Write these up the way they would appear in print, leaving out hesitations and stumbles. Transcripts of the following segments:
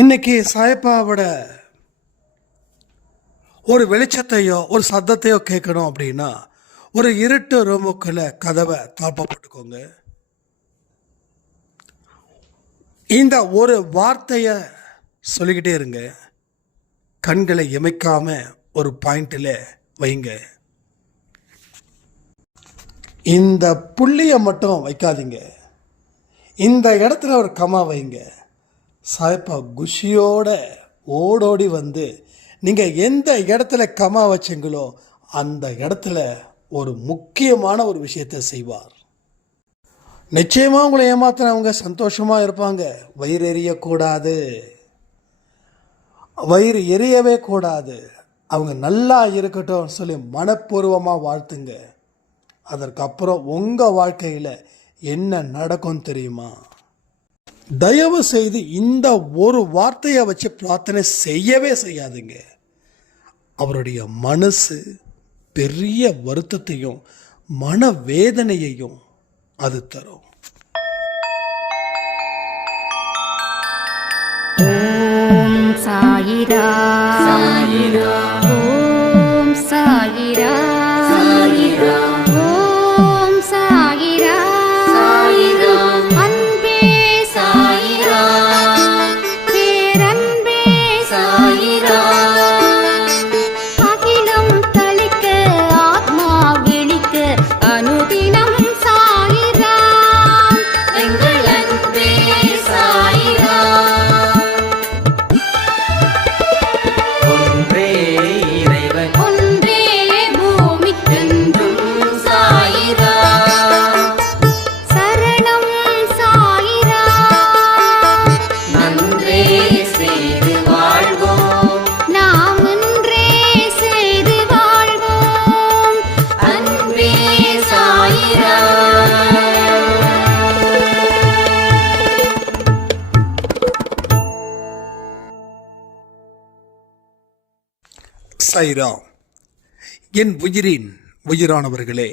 இன்னைக்கு சாயப்பாவோட ஒரு வெளிச்சத்தையோ ஒரு சத்தத்தையோ கேட்கணும் அப்படின்னா ஒரு இருட்டு ரூமுக்குள்ள கதவை தாழ்ப்பப்பட்டுக்கோங்க. இந்த ஒரு வார்த்தையை சொல்லிக்கிட்டே இருங்க. கண்களை இமைக்காம ஒரு பாயிண்டில் வைங்க. இந்த புள்ளியை மட்டும் வைக்காதீங்க. இந்த இடத்துல ஒரு கமா வைங்க. சாயப்பா குஷியோட ஓடோடி வந்து நீங்கள் எந்த இடத்துல கமா வச்சிங்களோ அந்த இடத்துல ஒரு முக்கியமான ஒரு விஷயத்தை செய்வார். நிச்சயமாக உங்களை ஏமாத்தினவங்க சந்தோஷமாக இருப்பாங்க. வயிறு எரியக்கூடாது, வயிறு எரியவே கூடாது. அவங்க நல்லா இருக்கட்டும் சொல்லி மனப்பூர்வமாக வாழ்த்துங்க. அதற்கப்புறம் உங்கள் வாழ்க்கையில் என்ன நடக்கும் தெரியுமா? தயவு செய்து இந்த ஒரு வார்த்தையை வச்சு பிரார்த்தனை செய்யவே செய்யாதுங்க. அவருடைய மனசு பெரிய வருத்தத்தையும் மனவேதனையையும் அது தரும். ஓம் சாயிரா சாயிரா, ஓம் சாயிரா சாயிரா, ஓம் சாயிரா சாயிரா, அன்பே சாயிரா, பேரன்பே சாயிரா, அகிலம் தளிக்க ஆத்மா விழிக்க அனுதினம் சாயிரா, எங்கள் அன்பே சாயிரா. ஒன்றே இறைவன், ஒன்றே பூமிக்கென்றும் சாயிரா, சரணம் சாயிரா, நன்றே செய்து வாழ்வோம், நாம் ஒன்றே செய்து வாழ்வோம், அன்பே சாயிரா. சாய்ராம். என் உயிரின் உயிரானவர்களே,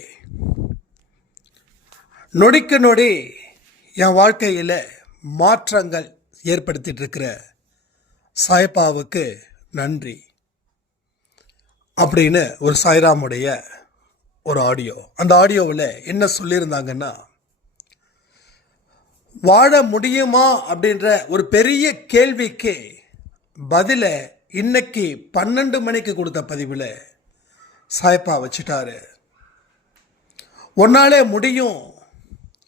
நொடிக்கு நொடி என் வாழ்க்கையில் மாற்றங்கள் ஏற்படுத்திட்டு இருக்கிற சாயப்பாவுக்கு நன்றி அப்படின்னு ஒரு சாய்ராமுடைய ஒரு ஆடியோ. அந்த ஆடியோவில் என்ன சொல்லியிருந்தாங்கன்னா, வாழ முடியுமா அப்படின்ற ஒரு பெரிய கேள்விக்கு பதிலை இன்னைக்கு 12 மணிக்கு கொடுத்த பதிவில் சாயப்பா வச்சுட்டாரு. உன்னாலே முடியும்,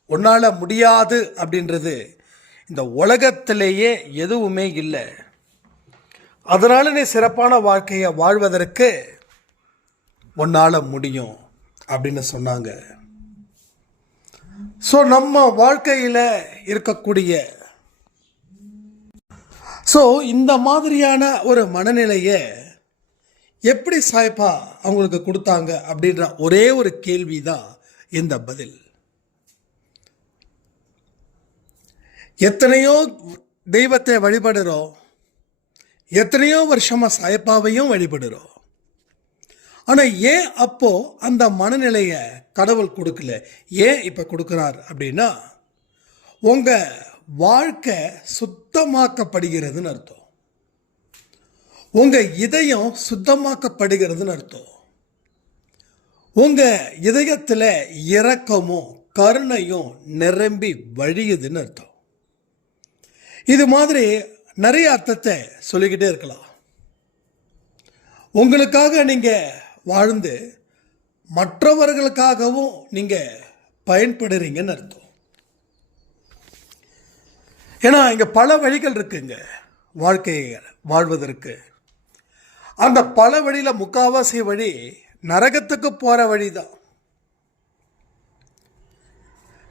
உன்னால் முடியாது அப்படின்றது இந்த உலகத்திலேயே எதுவுமே இல்லை. அதனால் நீ சிறப்பான வாழ்க்கையை வாழ்வதற்கு உன்னால் முடியும் அப்படின்னு சொன்னாங்க. ஸோ நம்ம வாழ்க்கையில் இருக்கக்கூடிய இந்த மாதிரியான ஒரு மனநிலையை எப்படி சாயப்பா அவங்களுக்கு கொடுத்தாங்க அப்படின்ற ஒரே ஒரு கேள்வி தான் இந்த பதில். எத்தனையோ தெய்வத்தை வழிபடுறோம், எத்தனையோ வருஷமாக சாயப்பாவையும் வழிபடுறோம். ஆனால் ஏன் அப்போ அந்த மனநிலையை கடவுள் கொடுக்கல? ஏன் இப்போ கொடுக்குறார் அப்படின்னா, உங்கள் வாழ்க்கை சுத்தமாக்கப்படுகிறதுன்னு அர்த்தம். உங்கள் இதயம் சுத்தமாக்கப்படுகிறதுன்னு அர்த்தம். உங்கள் இதயத்தில் இரக்கமும் கருணையும் நிரம்பி வழியுதுன்னு அர்த்தம். இது மாதிரி நிறைய அர்த்தத்தை சொல்லிக்கிட்டே இருக்கலாம். உங்களுக்காக நீங்கள் வாழ்ந்து மற்றவர்களுக்காகவும் நீங்கள் பயன்படுறீங்கன்னு அர்த்தம். ஏன்னா இங்கே பல வழிகள் இருக்குங்க வாழ்க்கையை வாழ்வதற்கு. அந்த பல வழியில் முக்காவாசி வழி நரகத்துக்கு போகிற வழி தான்.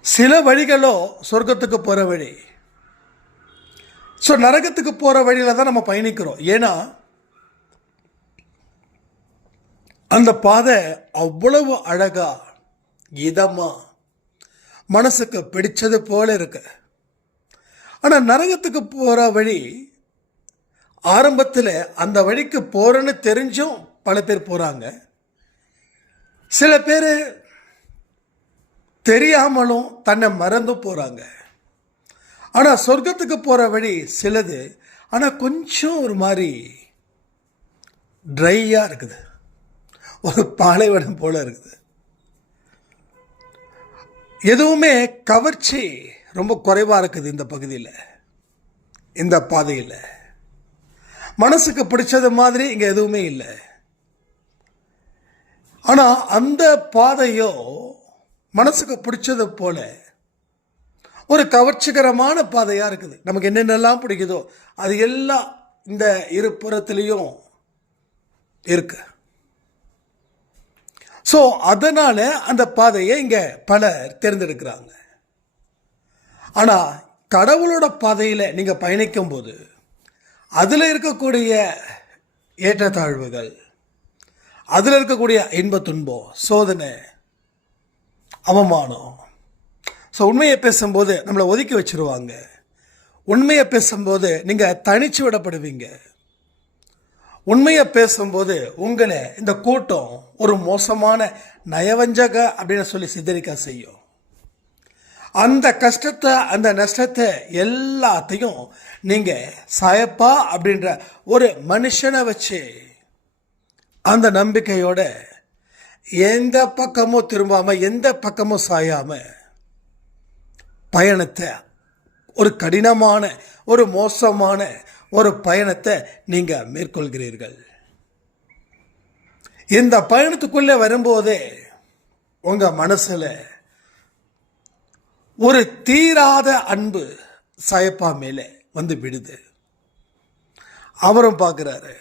சில வழிகளோ சொர்க்கத்துக்கு போகிற வழி. ஸோ நரகத்துக்கு போகிற வழியில் தான் நம்ம பயணிக்கிறோம். ஏன்னா அந்த பாதை அவ்வளவு அழகா இதமாக மனசுக்கு பிடிச்சது போல இருக்கு. ஆனால் நரகத்துக்கு போகிற வழி ஆரம்பத்தில் அந்த வழிக்கு போகிறேன்னு தெரிஞ்சும் பல பேர் போகிறாங்க. சில பேர் தெரியாமலும் தன்னை மறந்து போகிறாங்க. ஆனால் சொர்க்கத்துக்கு போகிற வழி சிலது ஆனால் கொஞ்சம் ஒரு மாதிரி ட்ரையாக இருக்குது, ஒரு பாலைவனம் போல இருக்குது. எதுவுமே கவர்ச்சி ரொம்ப குறைவாக இருக்குது இந்த பகுதியில், இந்த பாதையில். மனசுக்கு பிடிச்சது மாதிரி இங்கே எதுவுமே இல்லை. ஆனால் அந்த பாதையோ மனசுக்கு பிடிச்சது போல ஒரு கவர்ச்சிகரமான பாதையாக இருக்குது. நமக்கு என்னென்னலாம் பிடிக்குதோ அது எல்லாம் இந்த இருபுறத்துலேயும் இருக்கு. ஸோ அதனால் அந்த பாதையை இங்கே பலர் தேர்ந்தெடுக்கிறாங்க. ஆனால் கடவுளோட பாதையில் நீங்கள் பயணிக்கும் போது அதில் இருக்கக்கூடிய ஏற்றத்தாழ்வுகள், அதில் இருக்கக்கூடிய இன்ப துன்பம், சோதனை, அவமானம். ஸோ உண்மையை பேசும்போது நம்மளை ஒதுக்கி வச்சிருவாங்க. உண்மையை பேசும்போது நீங்கள் தனிச்சு விடப்படுவீங்க. உண்மையை பேசும்போது உங்களை இந்த கூட்டம் ஒரு மோசமான நயவஞ்சக அப்படின்னு சொல்லி சித்தரிக்க செய்யும். அந்த கஷ்டத்தை, அந்த நஷ்டத்தை எல்லாத்தையும் நீங்கள் சாயப்பா அப்படின்ற ஒரு மனுஷனை வச்சு அந்த நம்பிக்கையோட எந்த பக்கமும் திரும்பாமல், எந்த பக்கமும் சாயாமல் பயணத்தை, ஒரு கடினமான, ஒரு மோசமான ஒரு பயணத்தை நீங்கள் மேற்கொள்கிறீர்கள். இந்த பயணத்துக்குள்ளே வரும்போதே உங்கள் மனசில் ஒரு தீராத அன்பு சாயப்பா மேலே வந்து விடுது. அவரும் பார்க்குறாரு,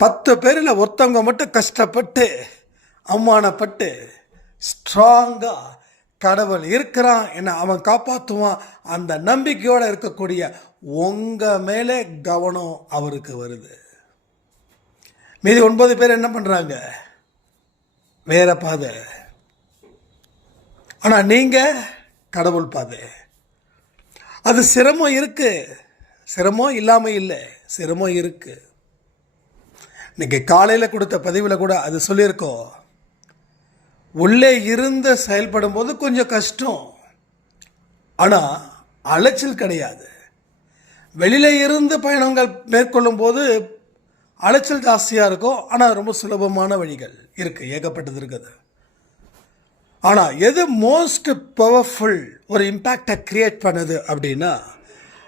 10 பேரில் ஒருத்தவங்க மட்டும் கஷ்டப்பட்டு அவமானப்பட்டு ஸ்ட்ராங்காக கடவுள் இருக்கிறான், என்ன அவன் காப்பாற்றுவான், அந்த நம்பிக்கையோடு இருக்கக்கூடிய உங்கள் மேலே கவனம் அவருக்கு வருது. மீதி 9 பேர் என்ன பண்ணுறாங்க? வேற பாதை. ஆனால் நீங்கள் கடவுள் பாதை. அது சிரமம் இருக்குது, சிரமம் இல்லாமல் இல்லை, சிரமம் இருக்குது. இன்னைக்கு காலையில் கொடுத்த பதிவில் கூட அது சொல்லியிருக்கோம். உள்ளே இருந்து செயல்படும் போது கொஞ்சம் கஷ்டம், ஆனால் அலைச்சல் கிடையாது. வெளியில் இருந்து பயணங்கள் மேற்கொள்ளும் போது அலைச்சல் ஜாஸ்தியாக இருக்கும், ஆனால் ரொம்ப சுலபமான வழிகள் இருக்குது, ஏகப்பட்டது இருக்குது. ஆனால் எது மோஸ்ட் பவர்ஃபுல் ஒரு இம்பேக்டை க்ரியேட் பண்ணுது அப்படின்னா,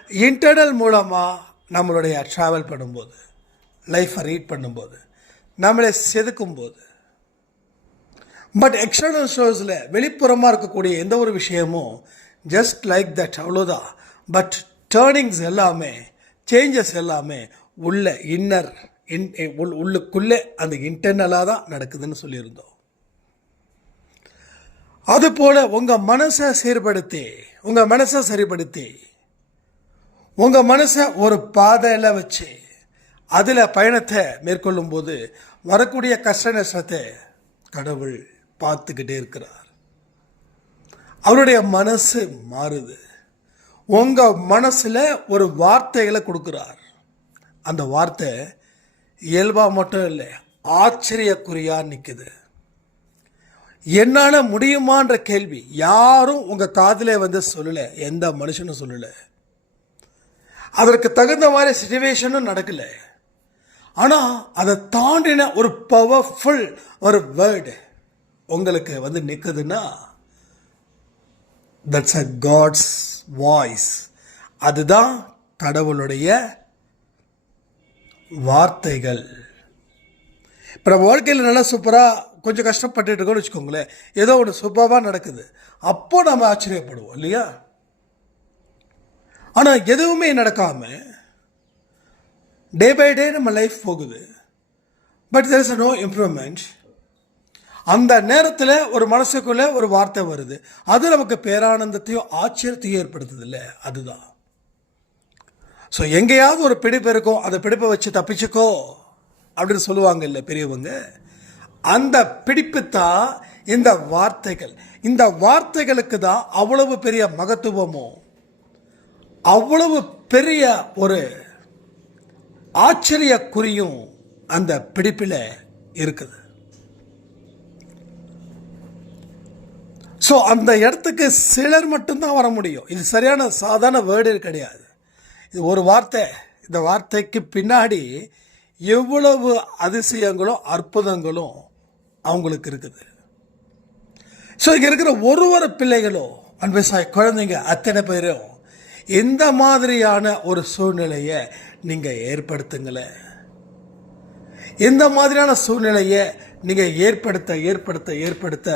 இன்டர்னல் மூலமாக நம்மளுடைய ட்ராவல் பண்ணும்போது, லைஃப்பை ரீட் பண்ணும்போது, நம்மளை செதுக்கும் போது. பட் எக்ஸ்டர்னல் ஷோஸில் வெளிப்புறமாக இருக்கக்கூடிய எந்த ஒரு விஷயமும் ஜஸ்ட் லைக் தட், அவ்வளோதான். பட் டேர்னிங்ஸ் எல்லாமே, சேஞ்சஸ் எல்லாமே உள்ள இன்னர் உள்ளுக்குள்ளே அந்த இன்டர்னலாக தான் நடக்குதுன்னு சொல்லியிருந்தோம். அதுபோல் உங்கள் மனசை சீர்படுத்தி, உங்கள் மனசை சரிப்படுத்தி, உங்கள் மனசை ஒரு பாதையில் வச்சு அதில் பயணத்தை மேற்கொள்ளும் போது வரக்கூடிய கஷ்ட நஷ்டத்தை கடவுள் பார்த்துக்கிட்டே இருக்கிறார். அவருடைய மனசு மாறுது. உங்கள் மனசில் ஒரு வார்த்தைகளை கொடுக்குறார். அந்த வார்த்தை இயல்பாக மட்டும் இல்லை, ஆச்சரியக்குறியாக நிற்குது. என்னால் முடியுமான்ற கேள்வி யாரும் உங்கள் காதில் வந்து சொல்லலை, எந்த மனுஷனும் சொல்லலை. அதற்கு தகுந்த மாதிரி சிச்சுவேஷனும் நடக்கலை. ஆனால் அதை தாண்டின ஒரு பவர்ஃபுல் ஒரு வேர்டு உங்களுக்கு வந்து நிற்குதுன்னா, தட்ஸ் அ காட்ஸ் வாய்ஸ். அதுதான் கடவுளுடைய வார்த்தைகள். இப்போ நம்ம வாழ்க்கையில் நல்லா சூப்பராக கொஞ்சம் கஷ்டப்பட்டுட்டு இருக்கோம்னு வச்சுக்கோங்களேன், ஏதோ ஒன்று சூப்பராக நடக்குது, அப்போ நம்ம ஆச்சரியப்படுவோம் இல்லையா? ஆனால் எதுவுமே நடக்காமல் டே பை டே நம்ம லைஃப் போகுது, but there is no improvement. அந்த நேரத்தில் ஒரு மனசுக்குள்ளே ஒரு வார்த்தை வருது, அது நமக்கு பேரானந்தத்தையும் ஆச்சரியத்தையும் ஏற்படுத்துது இல்லை? அதுதான். ஸோ எங்கேயாவது ஒரு பிடிப்பு இருக்கும், அந்த பிடிப்பை வச்சு தப்பிச்சுக்கோ அப்படின்னு சொல்லுவாங்க இல்லை பெரியவங்க. அந்த பிடிப்பு தான் இந்த வார்த்தைகள். இந்த வார்த்தைகளுக்கு தான் அவ்வளவு பெரிய மகத்துவமும் அவ்வளவு பெரிய ஒரு ஆச்சரியக்குறியும் அந்த பிடிப்பில் இருக்குது. ஸோ அந்த இடத்துக்கு சிலர் மட்டும்தான் வர முடியும். இது சரியான சாதாரண வேர்டு கிடையாது. இது ஒரு வார்த்தை. இந்த வார்த்தைக்கு பின்னாடி எவ்வளவு அதிசயங்களும் அற்புதங்களும் அவங்களுக்கு இருக்குது. ஸோ இங்கே இருக்கிற ஒரு பிள்ளைகளும் அன்பசாய் குழந்தைங்க அத்தனை பேரும் இந்த மாதிரியான ஒரு சூழ்நிலையை நீங்கள் ஏற்படுத்துங்களேன். இந்த மாதிரியான சூழ்நிலையை நீங்கள் ஏற்படுத்த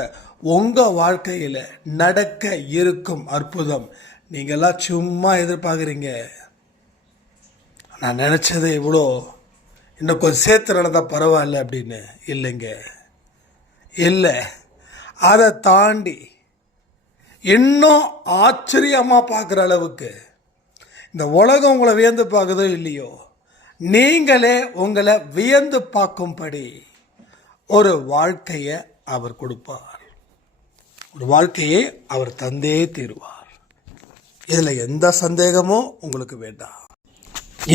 உங்கள் வாழ்க்கையில் நடக்க இருக்கும் அற்புதம் நீங்கள்லாம் சும்மா எதிர்பார்க்குறீங்க. நான் நினச்சது இவ்வளோ இன்னும் கொஞ்சம் சேர்த்து நடந்தால் பரவாயில்ல அப்படின்னு இல்லைங்க. இல்லை, அதை தாண்டி இன்னும் ஆச்சரியமாக பார்க்குற அளவுக்கு இந்த உலகம் உங்களை வியந்து பார்க்குதோ இல்லையோ, நீங்களே உங்களை வியந்து பார்க்கும்படி ஒரு வாழ்க்கையை அவர் கொடுப்பார். ஒரு வாழ்க்கையை அவர் தந்தே தீருவார். இதில் எந்த சந்தேகமும் உங்களுக்கு வேண்டாம்.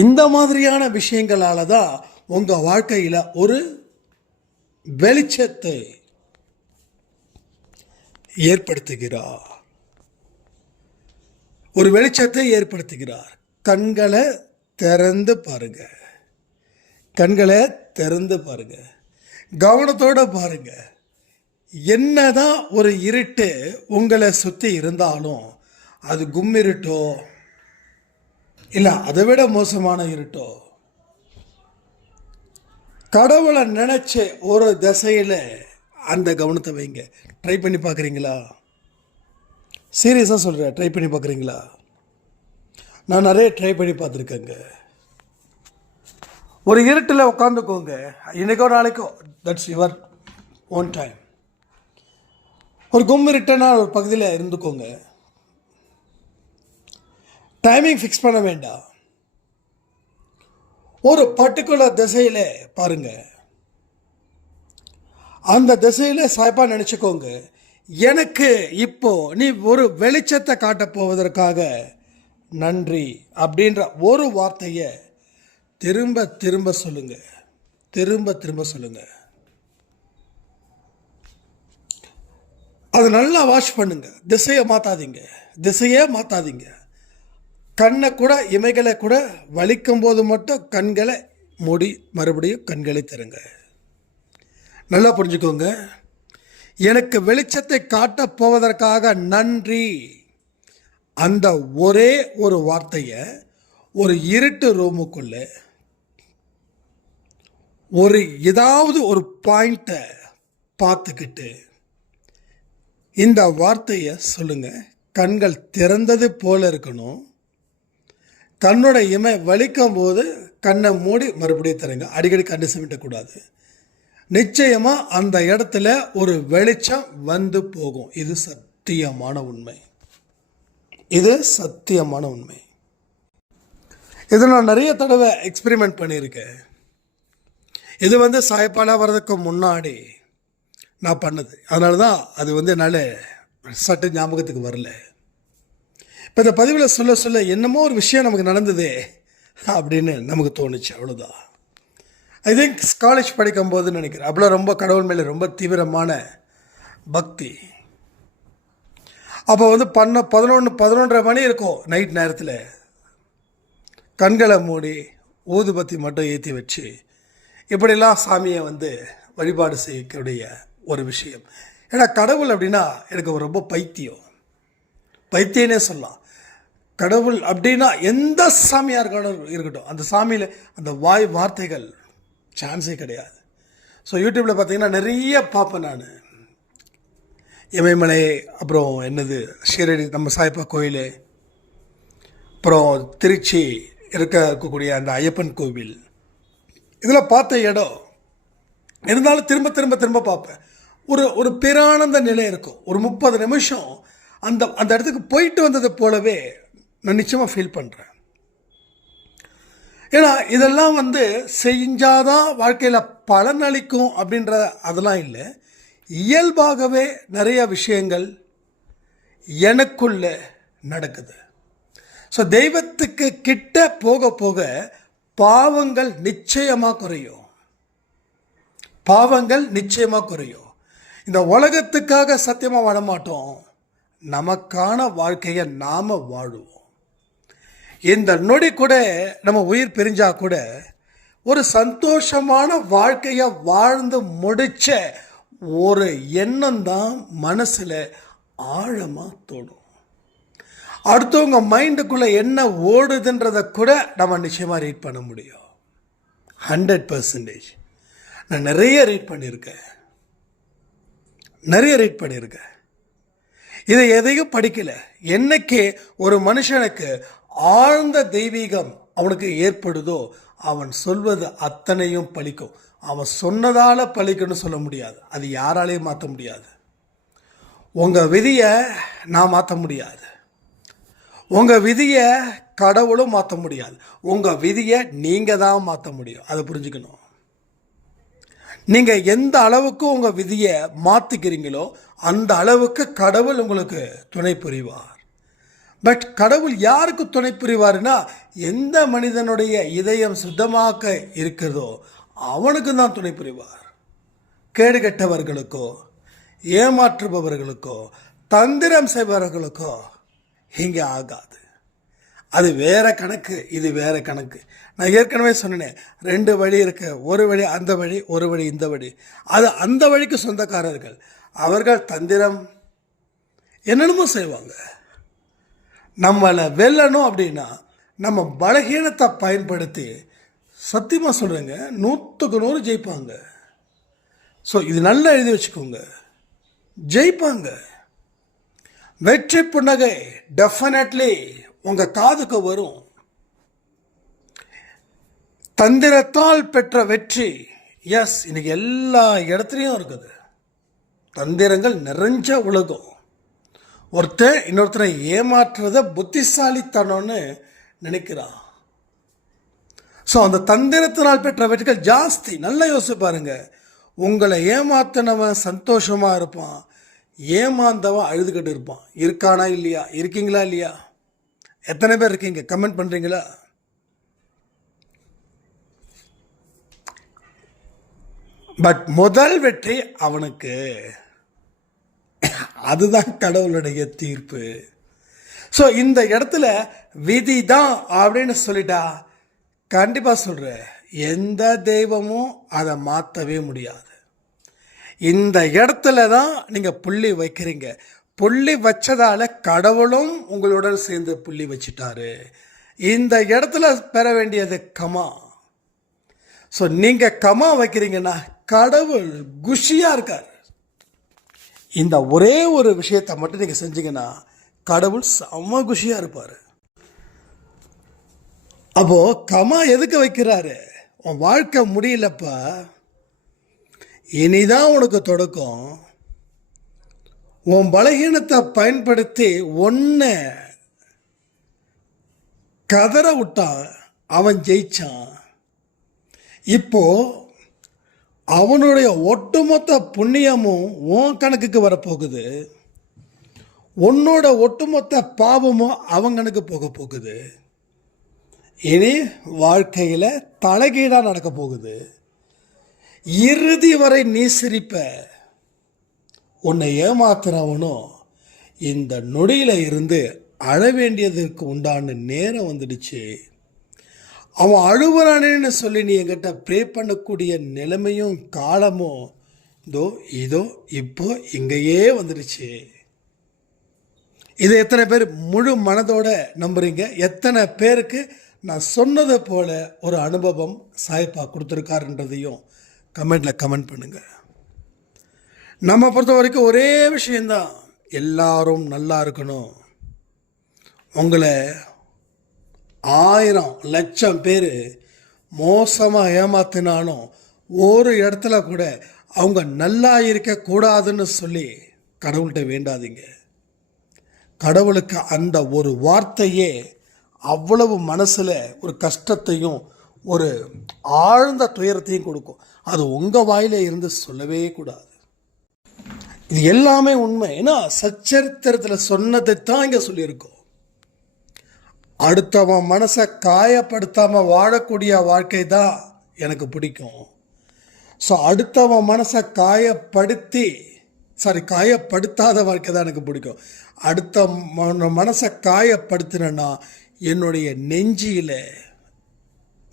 இந்த மாதிரியான விஷயங்களால தான் உங்கள் வாழ்க்கையில் ஒரு வெளிச்சத்தை ஏற்படுத்துகிறார். ஒரு வெளிச்சத்தை ஏற்படுத்துகிறார். கண்களை திறந்து பாருங்க. கண்களை திறந்து பாருங்க. கவனத்தோட பாருங்க. என்னதான் ஒரு இருட்டு உங்களை சுற்றி இருந்தாலும், அது கும்மிருட்டோ இல்லை அதை விட மோசமான இருட்டோ, கடவுளை நினைச்ச ஒரு திசையில் அந்த கவனத்தை வைங்க. ட்ரை பண்ணி பார்க்குறீங்களா? சீரியஸாக சொல்கிறேன், ட்ரை பண்ணி பார்க்குறீங்களா? நான் நிறைய ட்ரை பண்ணி பார்த்துருக்கேங்க. ஒரு இருட்டில் உட்காந்துக்கோங்க. இன்றைக்கோ நாளைக்கோ, தட்ஸ் யுவர் ஓன் டைம். ஒரு இருட்டான ஒரு பகுதியில் இருந்துக்கோங்க. டைமிங் ஃபிக்ஸ் பண்ண வேண்டாம். ஒரு பர்டிகுலர் திசையில் பாருங்க. அந்த திசையில் சாய்ப்பா நினச்சிக்கோங்க. எனக்கு இப்போ நீ ஒரு வெளிச்சத்தை காட்டப் போவதற்காக நன்றி அப்படின்ற ஒரு வார்த்தையை திரும்ப திரும்ப சொல்லுங்க. திரும்ப திரும்ப சொல்லுங்க. அதை நல்லா வாஷ் பண்ணுங்க. திசையே மாற்றாதீங்க. கண்ணை கூட, இமைகளை கூட வலிக்கும் போது மட்டும் கண்களை மூடி மறுபடியும் கண்களை திறங்க. நல்லா புரிஞ்சுக்கோங்க. எனக்கு வெளிச்சத்தை காட்டப் போவதற்காக நன்றி. அந்த ஒரே ஒரு வார்த்தையை ஒரு இருட்டு ரூமுக்குள்ள ஒரு ஏதாவது ஒரு பாயிண்ட்டை பார்த்துக்கிட்டு இந்த வார்த்தையை சொல்லுங்க. கண்கள் திறந்தது போல இருக்கணும். கண்ணோட இமை வலிக்கும் போது கண்ணை மூடி மறுபடியும் தரங்க. அடிக்கடி கண்ணை சிமிட்டக்கூடாது. நிச்சயமாக அந்த இடத்துல ஒரு வெளிச்சம் வந்து போகும். இது சத்தியமான உண்மை. இதை நான் நிறைய தடவை எக்ஸ்பெரிமெண்ட் பண்ணியிருக்கேன். இது சாய்ப்பாலாக வர்றதுக்கு முன்னாடி நான் பண்ணது. அதனால தான் அது என்னால் சட்ட ஞாபகத்துக்கு வரல. இப்போ இந்த பதிவில் சொல்ல என்னமோ ஒரு விஷயம் நமக்கு நடந்ததே அப்படின்னு நமக்கு தோணுச்சு. அவ்வளோதான். ஐ திங்க் காலேஜ் படிக்கும்போது நினைக்கிறேன். அப்போலாம் ரொம்ப கடவுள் மேலே ரொம்ப தீவிரமான பக்தி. அப்போ 11:30 மணி இருக்கும் நைட் நேரத்தில். கண்களை மூடி ஊதுபத்தி மட்டும் ஏற்றி வச்சு இப்படிலாம் சாமியை வழிபாடு செய்யக்கூடிய ஒரு விஷயம். ஏன்னா கடவுள் அப்படின்னா எனக்கு ரொம்ப பைத்தியனே சொல்லலாம். கடவுள் அப்படின்னா எந்த சாமியாக இருக்கட்டும், அந்த சாமியில் அந்த வார்த்தைகள் சான்ஸே கிடையாது. ஸோ யூடியூப்பில் பார்த்தீங்கன்னா நிறைய பார்ப்பேன் நான். இமயமலை, அப்புறம் ஷீரடி நம்ம சாய்ப்பா கோயில், அப்புறம் திருச்சி இருக்கக்கூடிய அந்த ஐயப்பன் கோவில், இதில் பார்த்த இடம் இருந்தாலும் திரும்ப திரும்ப திரும்ப பார்ப்பேன். ஒரு பேரானந்த நிலை இருக்கும். ஒரு 30 நிமிஷம் அந்த இடத்துக்கு போயிட்டு வந்தது போலவே நான் நிச்சயமாக ஃபீல் பண்ணுறேன். ஏன்னா இதெல்லாம் செஞ்சாதான் வாழ்க்கையில் பலன் அளிக்கும் அப்படின்ற அதெல்லாம் இல்லை. இயல்பாகவே நிறைய விஷயங்கள் எனக்குள்ள நடக்குது. ஸோ தெய்வத்துக்கு கிட்ட போக போக பாவங்கள் நிச்சயமாக குறையும். இந்த உலகத்துக்காக சத்தியமாக வாழ மாட்டோம். நமக்கான வாழ்க்கையை நாம் வாழுவோம். இந்த நொடி கூட நம்ம உயிர் பிரிஞ்சா கூட ஒரு சந்தோஷமான வாழ்க்கையை வாழ்ந்து முடிச்ச ஒரு எண்ணம் தான் மனசில் ஆழமாக தோணும். அடுத்தவங்க மைண்டுக்குள்ளே என்ன ஓடுதுன்றதை கூட நம்ம நிச்சயமாக ரீட் பண்ண முடியும். 100%. நான் நிறைய ரீட் பண்ணியிருக்கேன். இதை எதையும் படிக்கலை. என்னைக்கு ஒரு மனுஷனுக்கு ஆழ்ந்த தெய்வீகம் அவனுக்கு ஏற்படுதோ அவன் சொல்வது அத்தனையும் பலிக்கும். அவன் சொன்னதால் பலிக்குன்னு சொல்ல முடியாது. அது யாராலையும் மாற்ற முடியாது. உங்கள் விதியை நான் மாற்ற முடியாது. உங்கள் விதியை கடவுளும் மாற்ற முடியாது. உங்கள் விதியை நீங்கள் தான் மாற்ற முடியும். அதை புரிஞ்சுக்கணும். நீங்கள் எந்த அளவுக்கு உங்கள் விதியை மாற்றிக்கிறீங்களோ அந்த அளவுக்கு கடவுள் உங்களுக்கு துணை புரிவார். பட் கடவுள் யாருக்கு துணை புரிவார்னா, எந்த மனிதனுடைய இதயம் சுத்தமாக இருக்கிறதோ அவனுக்கு தான் துணை புரிவார். கேடுகெட்டவர்களுக்கோ, ஏமாற்றுபவர்களுக்கோ, தந்திரம் செய்பவர்களுக்கோ இங்கே ஆகாது. அது வேற கணக்கு, இது வேற கணக்கு. நான் ஏற்கனவே சொன்னேன், 2 வழி இருக்கு. ஒரு வழி அந்த வழி, ஒரு வழி இந்த வழி. அது அந்த வழிக்கு சொந்தக்காரர்கள். அவர்கள் தந்திரம் என்னென்னமோ செய்வாங்க. நம்மளை வெல்லணும் அப்படின்னா நம்ம பலகீனத்தை பயன்படுத்தி சத்தியமாக சொல்கிறேங்க 100க்கு 100 ஜெயிப்பாங்க. ஸோ இது நல்லா எழுதி வச்சுக்கோங்க, ஜெயிப்பாங்க. வெற்றி புன்னகை டெஃபினெட்லி உங்கள் காதுக்கு வரும். தந்திரத்தால் பெற்ற வெற்றி, எஸ், இன்னைக்கு எல்லா இடத்துலையும் இருக்குது. தந்திரங்கள் நிறைஞ்ச உலகம். ஒருத்தர் இன்னொருத்தரை ஏமாற்றுறத புத்திசாலித்தனம்னு நினைக்கிறான். ஸோ அந்த தந்திரத்தினால் பெற்ற வெற்றிகள் ஜாஸ்தி. நல்லா யோசிச்சு பாருங்க. உங்களை ஏமாத்தினவன் சந்தோஷமாக இருப்பான், ஏமாந்தவன் அழுதுகிட்டு இருப்பான். இருக்கானா இல்லையா? இருக்கீங்களா இல்லையா? எத்தனை பேர் இருக்கீங்க? கமெண்ட் பண்ணுறீங்களா? பட் முதல் வெற்றி அவனுக்கு. அதுதான் கடவுளுடைய தீர்ப்பு. ஸோ இந்த இடத்துல விதி தான் அப்படின்னு சொல்லிட்டா கண்டிப்பாக சொல்கிறேன், எந்த தெய்வமும் அதை மாற்றவே முடியாது. இந்த இடத்துல தான் நீங்கள் புள்ளி வைக்கிறீங்க. புள்ளி வச்சதால கடவுளும் உங்களுடன் சேர்ந்து புள்ளி வச்சிட்டாரு. இந்த இடத்துல பெற வேண்டியது கமா. ஸோ நீங்கள் கமா வைக்கிறீங்கன்னா கடவுள் குஷியாக இருக்கார். இந்த ஒரே ஒரு விஷயத்தை மட்டும் நீங்கள் செஞ்சீங்கன்னா கடவுள் செம்ம குஷியாக இருப்பார். அப்போது கமா எதுக்கு வைக்கிறாரு? உன் வாழ்க்கை முடியலப்பா, இனிதான் உனக்கு தொடக்கம். உன் பலகீனத்தை பயன்படுத்தி ஒன்றை கதற விட்டான், அவன் ஜெயிச்சான். இப்போ அவனுடைய ஒட்டுமொத்த புண்ணியமும் உன் கணக்குக்கு வரப்போகுது. உன்னோட ஒட்டுமொத்த பாவமும் அவன் கணக்கு போக போகுது. இனி வாழ்க்கையில் தலைகீழாக நடக்க போகுது. இறுதி வரை நீ சிரிப்ப. உன்னை ஏமாத்துறவனும் இந்த நொடியில் இருந்து அழ வேண்டியதற்கு உண்டான நேரம் வந்துடுச்சு. அவன் அழுகுறானேன்னு சொல்லி நீ என்கிட்ட ப்ரே பண்ணக்கூடிய நிலைமையும் காலமும் இதோ இப்போ இங்கேயே வந்துடுச்சு. இதை எத்தனை பேர் முழு மனதோட நம்புறீங்க? எத்தனை பேருக்கு நான் சொன்னதை போல ஒரு அனுபவம் சாய்ப்பா கொடுத்துருக்காருன்றதையும் கமெண்டில் கமெண்ட் பண்ணுங்கள். நம்ம பொறுத்த வரைக்கும் ஒரே விஷயந்தான், எல்லாரும் நல்லா இருக்கணும். உங்களை 1000 லட்சம் பேர் மோசமாக ஏமாத்தினாலும் ஒரு இடத்துல கூட அவங்க நல்லா இருக்கக்கூடாதுன்னு சொல்லி கடவுள்கிட்ட வேண்டாதீங்க. கடவுளுக்கு அந்த ஒரு வார்த்தையே அவ்வளவு மனசில் ஒரு கஷ்டத்தையும் ஒரு ஆழ்ந்த துயரத்தையும் கொடுக்கும். அது உங்கள் வாயில இருந்து சொல்லவே கூடாது. இது எல்லாமே உண்மை. ஏன்னா சச்சரித்திரத்தில் சொன்னதை தான் இங்கே சொல்லியிருக்கோம். அடுத்தவன் மனசை காயப்படுத்தாமல் வாழக்கூடிய வாழ்க்கை தான் எனக்கு பிடிக்கும். ஸோ அடுத்தவன் மனசை காயப்படுத்தாத வாழ்க்கை தான் எனக்கு பிடிக்கும். அடுத்த மனசை காயப்படுத்தினா என்னுடைய நெஞ்சியில்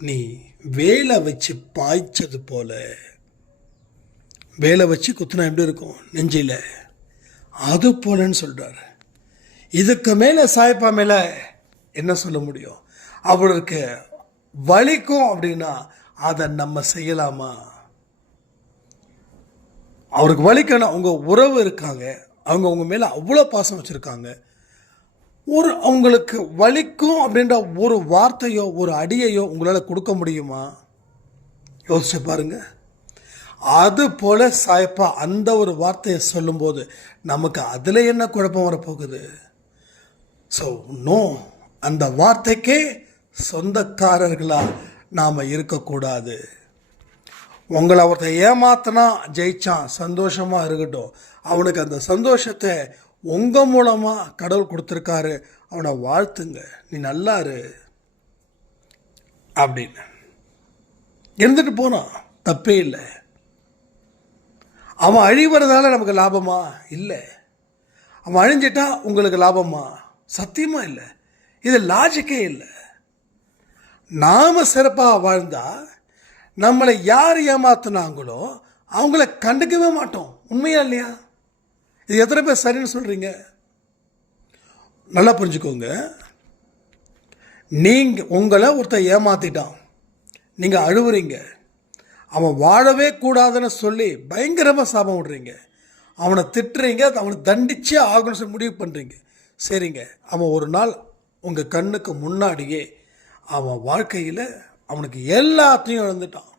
நீ வேலை வச்சு பாய்ச்சது போல, வேலை வச்சு குத்துனா எப்படி இருக்கும் நெஞ்சில், அது போலன்னு சொல்கிறார். இதுக்கு மேலே சாய்ப்பா மேலே என்ன சொல்ல முடியும்? அவருக்கு வலிக்கும் அப்படின்னா அதை நம்ம செய்யலாமா? அவருக்கு வலிக்கணும். உங்கள் உறவு இருக்காங்க, அவங்க உங்கள் மேலே அவ்வளோ பாசம் வச்சுருக்காங்க. அவங்களுக்கு வலிக்கும் அப்படின்ற ஒரு வார்த்தையோ ஒரு அடியையோ உங்களால் கொடுக்க முடியுமா? யோசிச்சு பாருங்க. அது போல் சாய்ப்பா அந்த ஒரு வார்த்தையை சொல்லும்போது நமக்கு அதில் என்ன குழப்பம் வரப்போகுது? ஸோ நோ, அந்த வார்த்தைக்கே சொந்தக்காரர்களாக நாம் இருக்கக்கூடாது. உங்களை ஒருத்தன் ஏமாத்தினா ஜெயிச்சான், சந்தோஷமாக இருக்கட்டும். அவனுக்கு அந்த சந்தோஷத்தை உங்கள் மூலமாக கடவுள் கொடுத்துருக்காரு, அவனை வாழ்த்துங்க, நீ நல்லா இரு அப்படின்னு இருந்துட்டு போனான், தப்பே இல்லை. அவன் அழிவறதால நமக்கு லாபமா? இல்லை. அவன் அழிஞ்சிட்டா உங்களுக்கு லாபமா? சத்தியமாக இல்லை. இது லாஜிக்கே இல்லை. நாம் சிறப்பாக வாழ்ந்தா நம்மளை யார் ஏமாத்துனாங்களோ அவங்கள கண்டுக்கவே மாட்டோம். உண்மையா இல்லையா? இது எத்தனை பேர் சரின்னு சொல்கிறீங்க? நல்லா புரிஞ்சுக்கோங்க. நீங்கள் உங்களை ஒருத்தர் ஏமாத்திட்டான், நீங்கள் அழுவுறீங்க, அவன் வாழவே கூடாதுன்னு சொல்லி பயங்கரமாக சாபம் விடுறீங்க, அவனை திட்டுறீங்க, அவனை தண்டிச்சே ஆகணும்னு சொல்லி முடிவு பண்ணுறீங்க. சரிங்க, அவன் ஒரு நாள் உங்கள் கண்ணுக்கு முன்னாடியே அவன் வாழ்க்கையில் அவனுக்கு எல்லாத்தையும் இழந்துட்டான்.